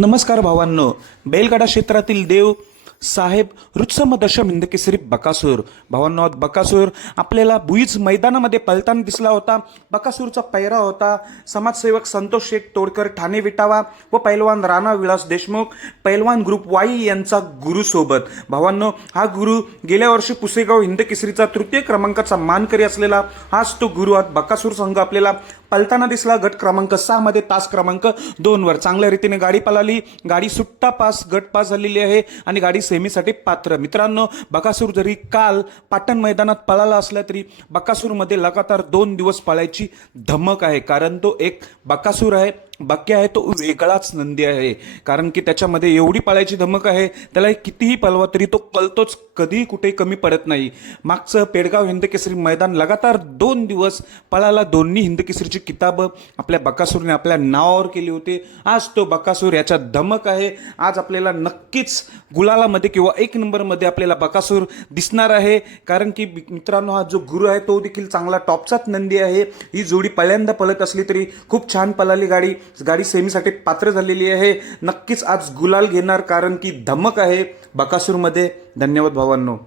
नमस्कार भावांनो. बैलगाडा क्षेत्रातील देव साहेब रुत्सम दशम हिंदकेसरी बकासूर. भावांनो बकासूर आपल्याला भुईज मैदानामध्ये पलताना दिसला होता. बकासूरचा पैरा होता. समाजसेवक संतोष शेख तोडकर ठाणे विटावा व पैलवान राणा विलास देशमुख पैलवान ग्रुप वाई यांचा गुरुसोबत भावांनो हा गुरु गेल्या वर्षी पुसेगाव हिंदकेसरीचा तृतीय क्रमांकाचा मानकरी असलेला हाच तो गुरु आज बकासूर संघ आपल्याला पलताना दिसला गट क्रमांक सहामध्ये तास क्रमांक दोनवर चांगल्या रीतीने गाडी पळाली. गाडी सुट्टा पास गट पास झालेली आहे आणि गाडी सेमीसाठी पात्र. मित्रांनो बकासूर जरी काल पाटण मैदानात पळाला असला तरी बकासूरमध्ये लगातार दोन दिवस पळायची धमक आहे. कारण तो एक बकासूर आहे. बाकी आहे तो वेगळाच नंदी आहे. कारण की त्याच्यामध्ये एवढी पळायची धमक आहे त्याला कितीही पळवा तरी तो कलतोच कधीही कुठेही कमी पडत नाही. मागचं पेडगाव हिंदकेसरी मैदान लगातार दोन दिवस पळाला दोन्ही हिंदकेसरीची किताबं आपल्या बकासूरने आपल्या नावावर केली होती. आज तो बकासूर याच्या धमक आहे. आज आपल्याला नक्कीच गुलालामध्ये किंवा एक नंबरमध्ये आपल्याला बकासूर दिसणार आहे. कारण की मित्रांनो हा जो गुरु आहे तो देखील चांगला टॉपचाच नंदी आहे. ही जोडी पहिल्यांदा पळत असली तरी खूप छान पळाली गाडी. गाडी सेमीसाठी पात्र झालेली आहे. नक्कीच आज गुलाल घेणार कारण की धमक आहे बकासूरमध्ये. धन्यवाद भावांनो.